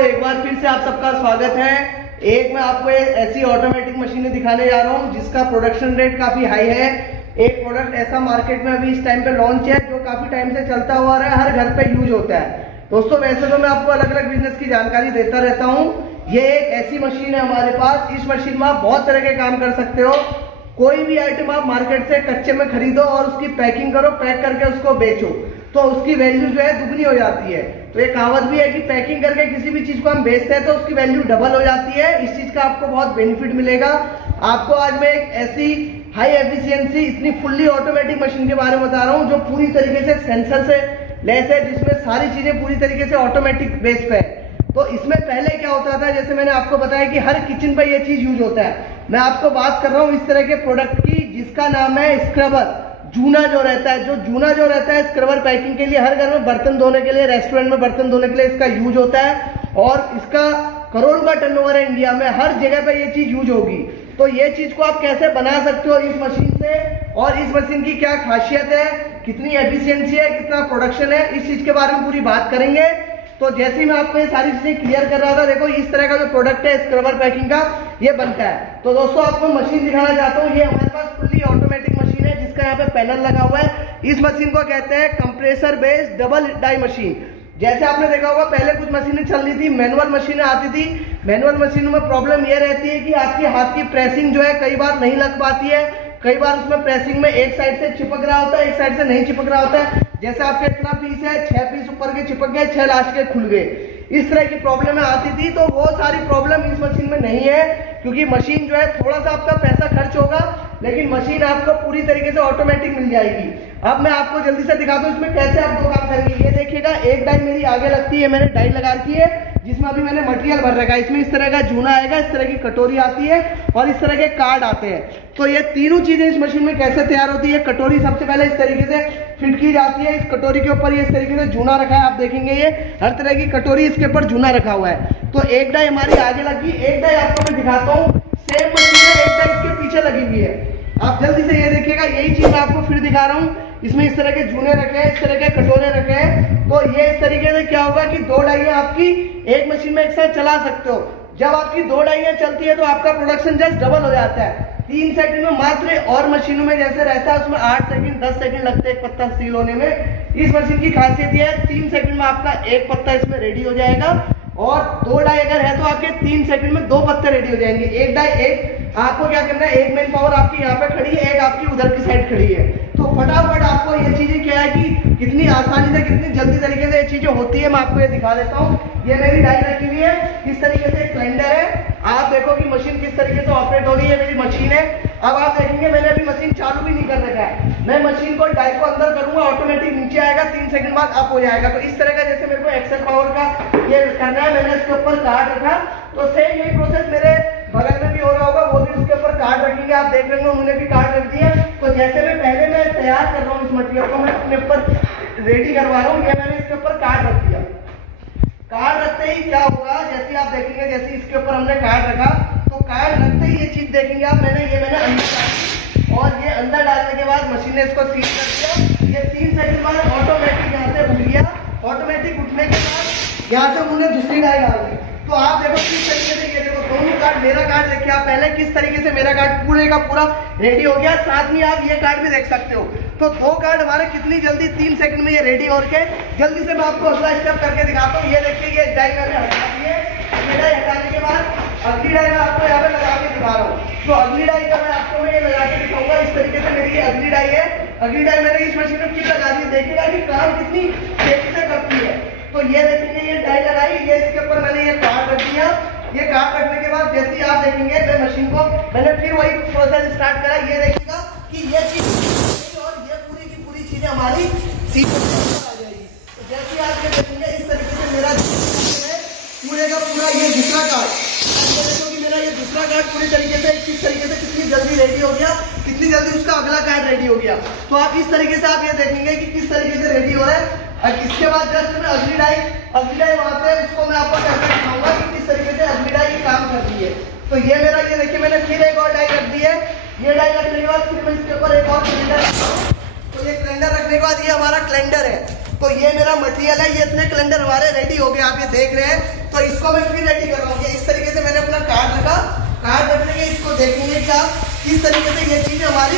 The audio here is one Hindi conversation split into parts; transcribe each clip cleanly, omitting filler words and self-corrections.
एक बार फिर से आप सबका स्वागत है। एक मैं आपको ऐसी ऑटोमेटिक मशीनें दिखाने जा रहा हूं जिसका प्रोडक्शन रेट काफी हाई है। एक प्रोडक्ट ऐसा मार्केट में अभी इस टाइम पे लॉन्च है जो काफी टाइम से चलता हुआ रहा है, हर घर पे यूज होता है। दोस्तों वैसे तो मैं आपको अलग अलग बिजनेस की जानकारी देता रहता हूँ। ये एक ऐसी मशीन है हमारे पास। इस मशीन में आप बहुत तरह के काम कर सकते हो। कोई भी आइटम आप मार्केट से कच्चे में खरीदो और उसकी पैकिंग करो, पैक करके उसको बेचो तो उसकी वैल्यू जो है दुगनी हो जाती है। तो ये कहावत भी है कि पैकिंग करके किसी भी चीज को हम बेचते हैं तो उसकी वैल्यू डबल हो जाती है। इस चीज का आपको बहुत बेनिफिट मिलेगा। आपको आज मैं एक ऐसी हाई एफिशिएंसी इतनी फुल्ली ऑटोमेटिक मशीन के बारे में बता रहा हूँ जो पूरी तरीके से सेंसर से लैस है, जिसमें सारी चीजें पूरी तरीके से ऑटोमेटिक बेस पे है। तो इसमें पहले क्या होता था, जैसे मैंने आपको बताया कि हर किचन पर यह चीज यूज होता है। मैं आपको बात कर रहा हूँ इस तरह के प्रोडक्ट की जिसका नाम है स्क्रबर। जूना जो रहता है स्क्रबर पैकिंग के लिए, हर घर में बर्तन धोने के लिए, रेस्टोरेंट में बर्तन धोने के लिए इसका यूज होता है और इसका करोड़ों का टर्नओवर है इंडिया में। हर जगह पे ये चीज यूज होगी। तो ये चीज को आप कैसे बना सकते हो इस मशीन से, और इस मशीन की क्या खासियत है, कितनी एफिशिएंसी है, कितना प्रोडक्शन है, इस चीज के बारे में पूरी बात करेंगे। तो जैसे ही मैं आपको ये सारी चीजें क्लियर कर रहा था, देखो इस तरह का जो प्रोडक्ट है स्क्रबर पैकिंग का, ये बनता है। तो दोस्तों आपको मशीन दिखाना चाहता हूँ। ये हमारे पास फुल्ली ऑटोमेटिक मशीन है जिसका यहाँ पे पैनल लगा हुआ है। इस मशीन को कहते हैं compressor based double die machine. जैसे आपने देखा होगा पहले कुछ मशीनें चल रही थी, मैनुअल मशीनें आती थी। मैनुअल मशीनों में प्रॉब्लम ये रहती है कि आपके हाथ की प्रेसिंग जो है कई बार नहीं लग पाती है। कई बार उसमें प्रेसिंग में एक साइड से चिपक रहा होता है, एक साइड से नहीं चिपक रहा होता है। जैसे आपके इतना पीस है, 6 पीस ऊपर के चिपक गए, 6 लास्ट के खुल गए, इस तरह की प्रॉब्लम आती थी। तो वो सारी प्रॉब्लम इस मशीन में नहीं है, क्योंकि मशीन जो है थोड़ा सा आपका पैसा खर्च होगा लेकिन मशीन आपको पूरी तरीके से ऑटोमेटिक मिल जाएगी। अब मैं आपको जल्दी से दिखाता हूँ इसमें कैसे आप दो काम करेंगे। ये देखिएगा, एक डाई मेरी आगे लगती है, मैंने डाई लगा रखी है जिसमें अभी मैंने मटेरियल भर रखा है। इसमें इस तरह का जूना आएगा, इस तरह की कटोरी आती है और इस तरह के कार्ड आते हैं। तो ये तीनों चीजें इस मशीन में कैसे तैयार होती है। कटोरी सबसे पहले इस तरीके से फिट की जाती है। इस कटोरी के ऊपर ये इस तरीके से जूना रखा है, आप देखेंगे ये हर तरह की कटोरी इसके ऊपर जूना रखा हुआ है। तो एक डाई हमारी आगे लगी, एक डाई आपको मैं दिखाता हूँ सेम मशीन है, एक डाई इसके पीछे लगी हुई है। आप जल्दी से ये देखिएगा, यही चीज मैं आपको फिर दिखा रहा हूँ। इसमें इस तरह के जूने रखे हैं, इस तरह के कटोरे रखे हैं। तो ये इस तरीके से क्या होगा कि दो डाइयां आपकी एक मशीन में एक साथ चला सकते हो। जब आपकी दो डाइयां चलती है तो आपका प्रोडक्शन जस्ट डबल हो जाता है 3 सेकंड में मात्र। और मशीनों में जैसे रहता है उसमें 8 सेकंड 10 सेकंड लगते हैं एक पत्ता सील होने में। इस मशीन की खासियत यह है 3 सेकंड में आपका एक पत्ता इसमें रेडी हो जाएगा, और 2 डाई अगर है तो आपके 3 सेकंड में 2 पत्ते रेडी हो जाएंगे। एक डाई एक आपको क्या करना है, एक मैन पावर आपकी यहाँ पे खड़ी है, एक आपकी उधर की साइड खड़ी है। तो फटाफट आपको ये चीजें क्या है कि कितनी आसानी से कितनी जल्दी तरीके से ये चीजें होती है, मैं आपको ये दिखा देता हूँ। ये मेरी डाई रखी हुई है, इस तरीके से क्लेंडर है। आप देखो कि मशीन किस तरीके से ऑपरेट हो रही है। मेरी मशीन है, अब आप देखेंगे मैंने अभी मशीन चालू भी नहीं कर रखा है। मैं मशीन को डाई को अंदर करूंगा, ऑटोमेटिक नीचे आएगा, 3 सेकंड बाद अप हो जाएगा। तो इस तरह का जैसे मेरे को एक्सेल पावर का ये करना है, मैंने इसके ऊपर कार्ड रखा। तो सेम यही प्रोसेस मेरे बगल में भी हो रहा होगा, वो भी उसके ऊपर कार्ड रखेंगे। आप देख रहे होंगे उन्होंने भी कार्ड रख दिया। तो जैसे मैं पहले मैं तैयार कर रहा हूँ इस मटेरियल को, मैं अपने ऊपर रेडी करवा रहा हूँ, ये मैंने इसके ऊपर कार्ड रख दिया। कार्ड रखते ही क्या होगा, जैसे आप देखेंगे जैसे इसके ऊपर हमने कार्ड रखा, तो कार्ड रखते ही ये चीज देखेंगे आप, मैंने अंदर डाली और ये अंदर डालने के बाद मशीन ने इसको सील कर दिया। ये 3 सेकंड बाद ऑटोमेटिक यहाँ से उठ गया। ऑटोमेटिक उठने के बाद यहाँ से उन्होंने दूसरी डाई डाल दी। तो आप देखो किस तरीके से, ये देखो दोनों कार्ड, मेरा कार्ड देखिए आप पहले किस तरीके से मेरा कार्ड पूरे का पूरा रेडी हो गया। साथ में आप ये कार्ड भी देख सकते हो। तो 2 कार्ड हमारे कितनी जल्दी 3 सेकंड में ये रेडी हो के। जल्दी से मैं आपको अगला स्टेप करके दिखाता हूँ। ये देखिए ये डाई मैंने हटा दी है। ये डाई हटाने के बाद अगली डाई मैं आपको यहाँ पे लगा के दिखा रहा हूँ। तो अगली डाई का मैं आपको मैं लगा के दिखाऊंगा। इस तरीके से मेरी ये अगली डाई है। अगली डाई मैंने इस मशीन में फिर लगा दी। देखिएगा कि काम कितनी तेजी से करती है। तो ये देखेंगे ये डाई लगाई, ये इसके ऊपर मैंने ये कार्ड रख दिया। ये कार्ड रखने के बाद जैसे ही आप देखेंगे मैं मशीन को मैंने फिर वही प्रोसेस स्टार्ट करा। ये देखिएगा कि ये चीज और ये पूरी की पूरी चीजें हमारी सीधे आ जाएगी। तो जैसे ही आप ये देखेंगे इस तरीके से मेरा पूरे का पूरा ये दूसरा कार्ड, देखो कि मेरा ये दूसरा कार्ड पूरी तरीके से किस तरीके से कितनी जल्दी रेडी हो गया, कितनी जल्दी उसका अगला कार्ड रेडी हो गया। तो आप इस तरीके से आप ये देखेंगे कि किस तरीके से रेडी हो रहा है। और इसके बाद जस्ट मैं अगली डाई वहां से उसको मैं आपको करके दिखाऊंगा कि किस तरीके से अगली डाई काम कर रही है। तो ये मेरा ये देखिए मैंने फिर एक और डाई रख दी है। ये डाई रखने के बाद फिर मैं इसके ऊपर एक और क्लेंडर रखता हूँ। तो ये क्लेंडर रखने के बाद ये हमारा क्लेंडर है। तो ये मेरा मटेरियल है, ये इतने कैलेंडर हमारे रेडी हो गए। आप ये देख रहे हैं तो इसको मैं फिर रेडी कर रहा हूँ। इस तरीके से मैंने अपना कार्ड रखा, कार्ड रखने के इसको देखेंगे कि आप किस तरीके से ये चीजें हमारी,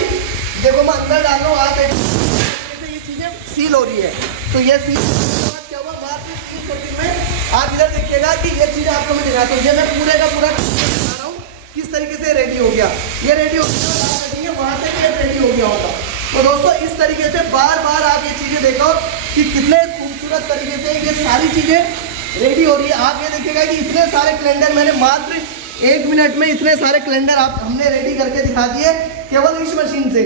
देखो मैं अंदर डाल रहा हूँ, आप ये चीजें सील हो रही है। तो ये सील क्या हुआ, मात्र 3 सेकंड में आप इधर देखिएगा कि ये चीजें आपको मैं दिखाता हूँ। ये मैं पूरे का पूरा दिखा रहा हूँ किस तरीके से रेडी हो गया। ये रेडी हो गया, वहां से ये रेडी हो गया होगा। तो दोस्तों इस तरीके से बार बार आप ये चीजें देखो कि कितने खूबसूरत तरीके से ये सारी चीजें रेडी हो रही है। आप ये देखिएगा कि इतने सारे कैलेंडर मैंने मात्र 1 मिनट में इतने सारे कैलेंडर हमने रेडी करके दिखा दिए केवल इस मशीन से।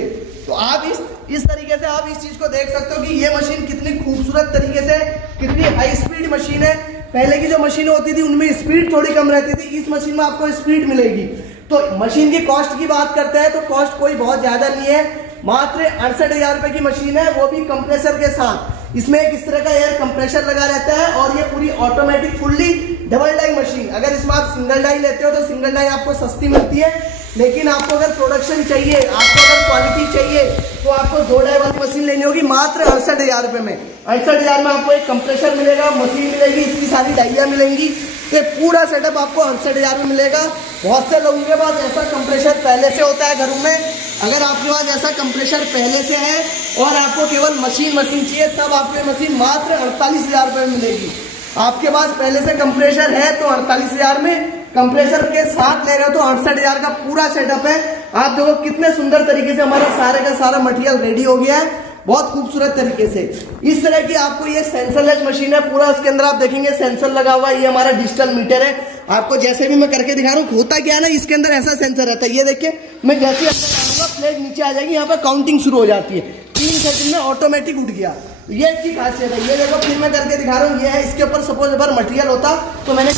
तो आप इस तरीके से आप इस चीज को देख सकते हो कि ये मशीन कितनी खूबसूरत तरीके से, कितनी हाई स्पीड मशीन है। पहले की जो मशीनें होती थी उनमें स्पीड थोड़ी कम रहती थी, इस मशीन में आपको स्पीड मिलेगी। तो मशीन की कॉस्ट की बात करते हैं तो कॉस्ट कोई बहुत ज्यादा नहीं है, मात्र 68,000 रुपए की मशीन है, वो भी कंप्रेसर के साथ। इसमें एक इस तरह का एयर कंप्रेसर लगा रहता है और ये पूरी automatic fully double die machine. अगर इसमें आप सिंगल डाई लेते हो तो सिंगल डाई आपको सस्ती मिलती है, लेकिन आपको अगर प्रोडक्शन चाहिए, आपको अगर क्वालिटी चाहिए तो आपको 2 डाई वाली मशीन लेनी होगी मात्र 68,000 रुपए में। 68,000 में आपको एक कंप्रेसर मिलेगा, मशीन मिलेगी, इसकी सारी डाइयां मिलेंगी, ये पूरा सेटअप आपको 68,000 में मिलेगा। बहुत से लोगों के पास ऐसा कंप्रेसर पहले से होता है घरों में। अगर आपके पास ऐसा कंप्रेसर पहले से है और आपको केवल मशीन चाहिए, तब आपको मशीन मात्र 48,000 रुपए में मिलेगी। आपके पास पहले से कंप्रेसर है तो 48,000 में, कंप्रेसर के साथ ले रहे हो तो 68,000 का पूरा सेटअप है। आप देखो कितने सुंदर तरीके से हमारा सारे का सारा मटेरियल रेडी हो गया है, बहुत खूबसूरत तरीके से। इस तरह की आपको ये सेंसरलेस मशीन है, पूरा उसके अंदर आप देखेंगे सेंसर लगा हुआ है। ये हमारा डिजिटल मीटर है, आपको जैसे भी मैं करके दिखा रहा हूँ। होता क्या है ना, इसके अंदर ऐसा सेंसर रहता है, ये देखिए मैं जैसे अंदर डालूंगा प्लेट नीचे आ जाएगी, यहाँ पे काउंटिंग शुरू हो जाती है। 3 सेकंड में ऑटोमेटिक उठ गया, ये इसकी खासियत है। ये देखो फिर मैं करके दिखा रहा हूँ, ये है इसके ऊपर सपोज अगर मटेरियल होता तो मैंने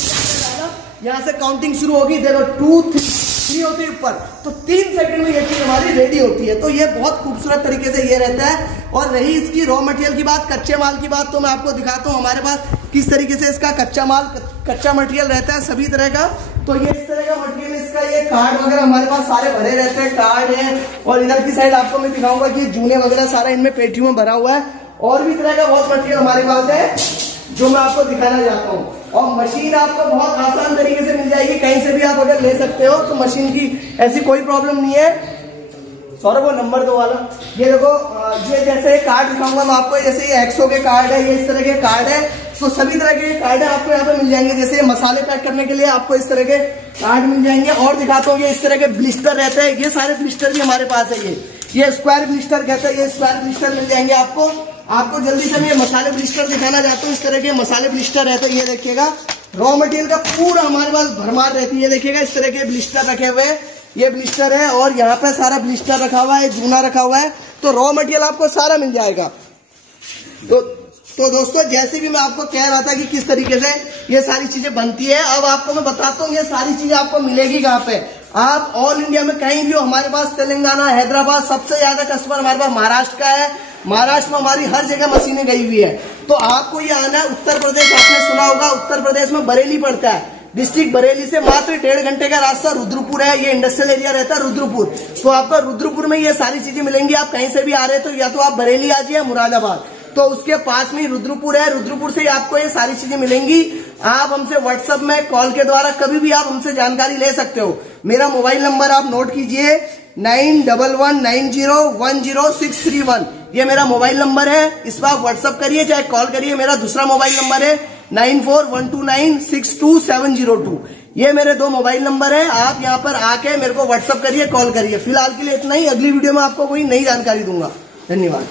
यहाँ से काउंटिंग शुरू होगी, देखो 2 3 होती है ऊपर, तो 3 सेकंड में ये चीज हमारी रेडी होती है। तो ये बहुत खूबसूरत तरीके से ये रहता है। और रही इसकी रॉ मटेरियल की बात, कच्चे माल की बात, तो मैं आपको दिखाता हूँ हमारे पास किस तरीके से इसका कच्चा मटेरियल रहता है सभी तरह का। तो ये इस तरह का मटेरियल, इसका ये कार्ड वगैरह हमारे पास सारे भरे रहते हैं, कार्ड है। और इधर की साइड आपको मैं दिखाऊंगा कि जूने वगैरह सारा इनमें पेटियों में भरा हुआ है। और भी तरह का बहुत मटेरियल हमारे पास है जो मैं आपको दिखाना चाहता हूँ। और मशीन आपको बहुत आसान तरीके से मिल जाएगी, कहीं से भी आप अगर ले सकते हो, तो मशीन की ऐसी कोई प्रॉब्लम नहीं है। सौरभ वो नंबर 2 वाला, ये देखो ये जैसे कार्ड दिखाऊंगा मैं आपको, जैसे ये एक्सो के कार्ड है, ये इस तरह के कार्ड है। तो सभी तरह के कार्ड है आपको यहाँ पे मिल जाएंगे। जैसे मसाले पैक करने के लिए आपको इस तरह के कार्ड मिल जाएंगे। और दिखाता हूँ, ये इस तरह के ब्लिस्टर रहते हैं, ये सारे ब्लिस्टर भी हमारे पास है। ये स्क्वायर ब्लिस्टर कहते हैं, ये स्क्वायर ब्लिस्टर मिल जाएंगे आपको। आपको जल्दी से मैं मसाले ब्लिस्टर दिखाना चाहता हूँ। इस तरह के मसाले ब्लिस्टर रहते हैं, ये देखिएगा रॉ मटेरियल का पूरा हमारे पास भरमार रहती है। देखिएगा इस तरह के ब्लिस्टर रखे हुए हैं, ये ब्लिस्टर है और यहाँ पे सारा ब्लिस्टर रखा हुआ है, जूना रखा हुआ है। तो रॉ मटेरियल आपको सारा मिल जाएगा। तो दोस्तों जैसे भी मैं आपको कह रहा था कि किस तरीके से ये सारी चीजें बनती है, अब आपको मैं बताता हूँ ये सारी चीजें आपको मिलेगी कहाँ पे। आप ऑल इंडिया में कहीं भी हो, हमारे पास तेलंगाना, हैदराबाद, सबसे ज्यादा कस्टमर हमारे पास महाराष्ट्र का है। महाराष्ट्र में हमारी हर जगह मशीनें गई हुई है। तो आपको ये आना है उत्तर प्रदेश, आपने सुना होगा उत्तर प्रदेश में बरेली पड़ता है, डिस्ट्रिक्ट बरेली से मात्र 1.5 घंटे का रास्ता रुद्रपुर है। ये इंडस्ट्रियल एरिया रहता है रुद्रपुर। तो आपका रुद्रपुर में ये सारी चीजें मिलेंगी। आप कहीं से भी आ रहे हैं तो या तो आप बरेली आ जाइए, मुरादाबाद, तो उसके पास में रुद्रपुर है, रुद्रपुर से ही आपको ये सारी चीजें मिलेंगी। आप हमसे व्हाट्सएप में कॉल के द्वारा कभी भी आप हमसे जानकारी ले सकते हो। मेरा मोबाइल नंबर आप नोट कीजिए 911190106131, ये मेरा मोबाइल नंबर है। इस पर आप व्हाट्सएप करिए चाहे कॉल करिए। मेरा दूसरा मोबाइल नंबर है 9412962702, ये मेरे 2 मोबाइल नंबर है। आप यहाँ पर आके मेरे को व्हाट्सएप करिए, कॉल करिए। फिलहाल के लिए इतना ही, अगली वीडियो में आपको कोई नई जानकारी दूंगा। धन्यवाद।